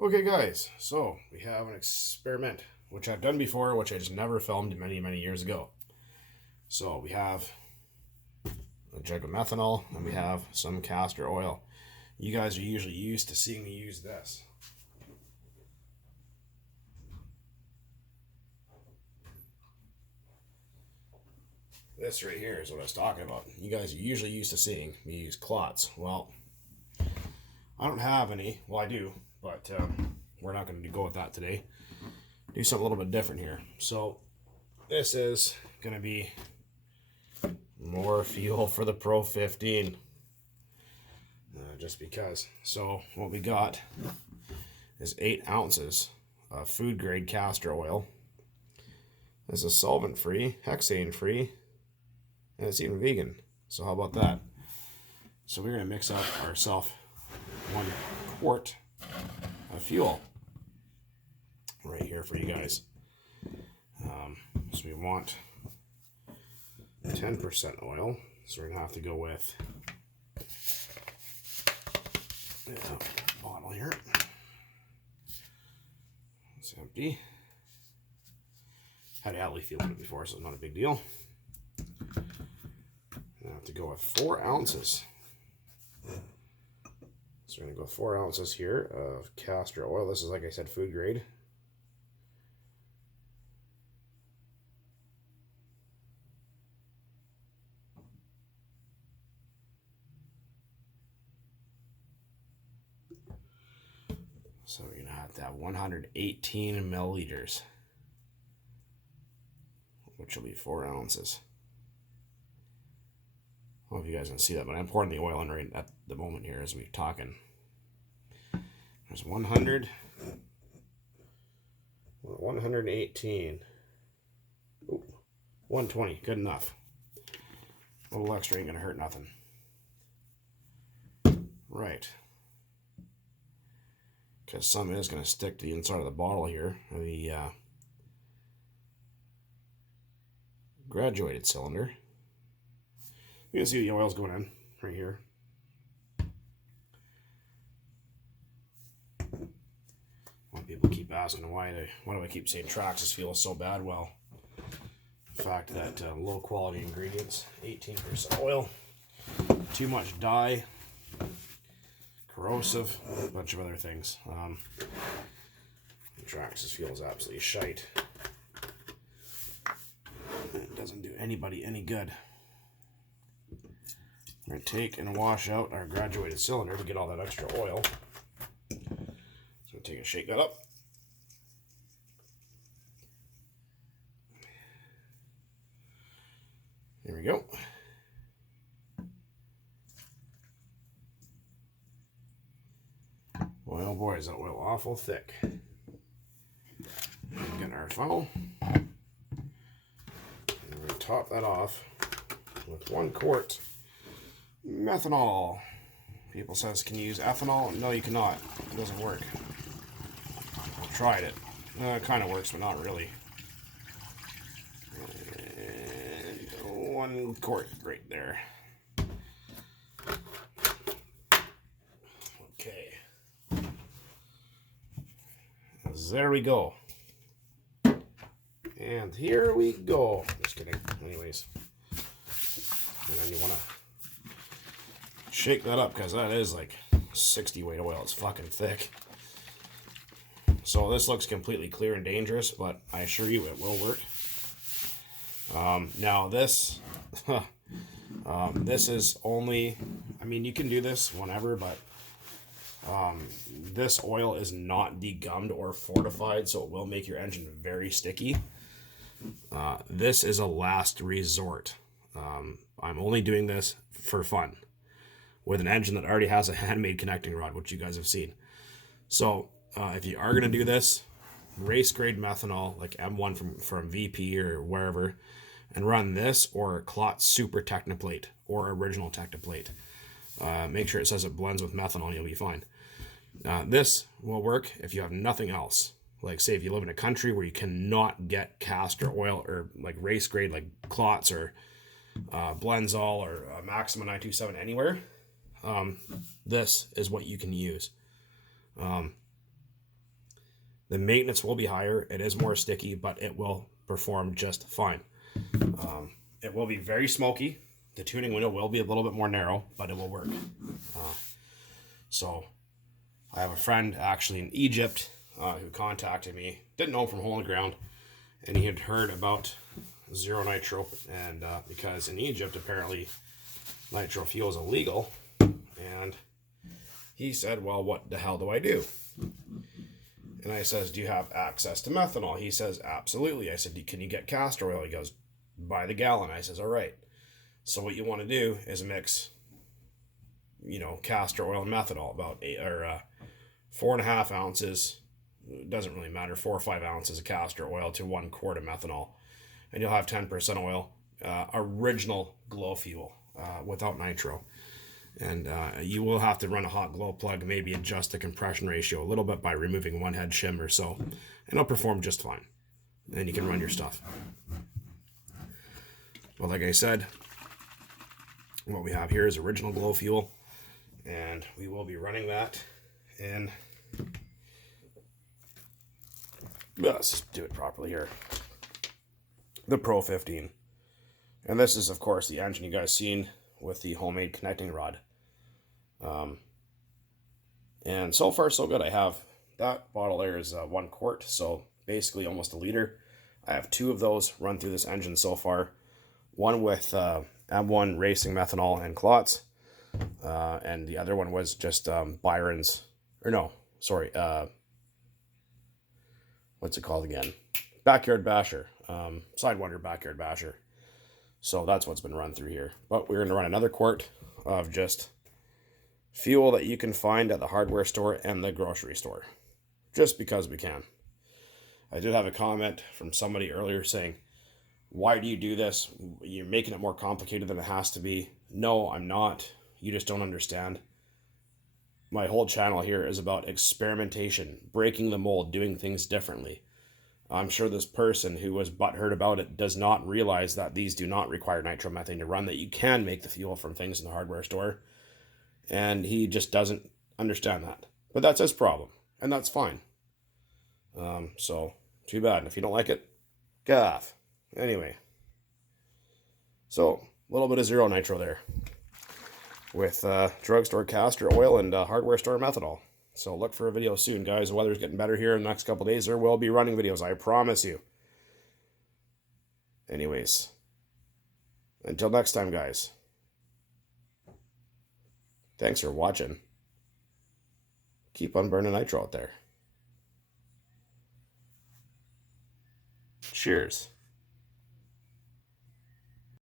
Okay, guys, so we have an experiment, which I've done before, which I just never filmed many, many years ago. So we have a jug of methanol, and we have some castor oil. You guys are usually used to seeing me use this. This right here is what I was talking about. You guys are usually used to seeing me use clots. Well, I don't have any. Well, I do, but we're not going to go with that today. Do something a little bit different here. So this is going to be more fuel for the Pro 15. Just because. So what we got is 8 ounces of food grade castor oil. This is solvent free, hexane free, and it's even vegan. So how about that? So we're going to mix up ourselves 1 quart of fuel right here for you guys. So we want 10% oil. So we're going to have to go with a bottle here. It's empty. Had alley fuel in it before, so it's not a big deal. I have to go with 4 ounces. So we're going to go 4 ounces here of castor oil. This is, like I said, food grade. So we're going to have to have 118 milliliters, which will be 4 ounces. I don't know if you guys can see that, but I'm pouring the oil in right at the moment here as we're talking. There's 118. Ooh, 120, good enough. A little extra ain't gonna hurt nothing. Right. Because some is gonna stick to the inside of the bottle here, the graduated cylinder. You can see the oil's going in right here. A lot of people keep asking why do I keep saying Traxxas fuel so bad? Well, the fact that low quality ingredients, 18% oil, too much dye, corrosive, a bunch of other things. Traxxas fuel is absolutely shite. It doesn't do anybody any good. We're going to take and wash out our graduated cylinder to get all that extra oil. So we'll take and shake that up. There we go. Boy, oh boy, is that oil awful thick. Get our funnel. And we're going to top that off with 1 quart methanol. People says, can you use ethanol? No, you cannot. It doesn't work. I tried it. It kind of works, but not really. And 1 quart right there. Okay. There we go. And here we go. Just kidding. Anyways. And then you want to shake that up because that is like 60 weight oil. It's fucking thick. So this looks completely clear and dangerous, but I assure you it will work. Now this, this is only, I mean, you can do this whenever, but this oil is not degummed or fortified, so it will make your engine very sticky. This is a last resort. I'm only doing this for fun with an engine that already has a handmade connecting rod, which you guys have seen. So if you are going to do this, race grade methanol like M1 from VP or wherever, and run this or Clot Super Technoplate or original Technoplate. Make sure it says it blends with methanol and you'll be fine. This will work if you have nothing else. Like say if you live in a country where you cannot get castor oil or like race grade like Clots or Blenzol or Maxima 927 anywhere, this is what you can use. The maintenance will be higher. It is more sticky, but it will perform just fine. It will be very smoky. The tuning window will be a little bit more narrow, but it will work. So I have a friend actually in Egypt who contacted me. Didn't know him from hole in the ground, and he had heard about zero nitro, and because in Egypt apparently nitro fuel is illegal, and he said, well, what the hell do I do? And I says, do you have access to methanol? He says, absolutely. I said, can you get castor oil? He goes, by the gallon. I says, all right. So what you want to do is mix, castor oil and methanol, about 4.5 ounces. It doesn't really matter, 4 or 5 ounces of castor oil to 1 quart of methanol. And you'll have 10% oil, original glow fuel, without nitro. And you will have to run a hot glow plug, maybe adjust the compression ratio a little bit by removing one head shim or so, and it'll perform just fine. And you can run your stuff. Well, like I said, what we have here is original glow fuel, and we will be running that in, let's just do it properly here, the Pro 15. And this is, of course, the engine you guys seen with the homemade connecting rod. And so far so good. I have that bottle there is 1 quart, so basically almost a liter. I have 2 of those run through this engine so far. One with M1 Racing methanol and clots, and the other one was just Byron's, or no, sorry, what's it called again? Backyard Basher, Sidewinder Backyard Basher. So that's what's been run through here. But we're going to run another quart of just fuel that you can find at the hardware store and the grocery store, just because we can. I did have a comment from somebody earlier saying, why do you do this? You're making it more complicated than it has to be. No, I'm not. You just don't understand. My whole channel here is about experimentation, breaking the mold, doing things differently. I'm sure this person who was butthurt about it does not realize that these do not require nitromethane to run, that you can make the fuel from things in the hardware store. And he just doesn't understand that. But that's his problem, and that's fine. So, too bad. And if you don't like it, get off. Anyway. So, a little bit of zero nitro there. With drugstore castor oil and hardware store methanol. So look for a video soon, guys. The weather's getting better here in the next couple days. There will be running videos, I promise you. Anyways, until next time, guys. Thanks for watching. Keep on burning nitro out there. Cheers.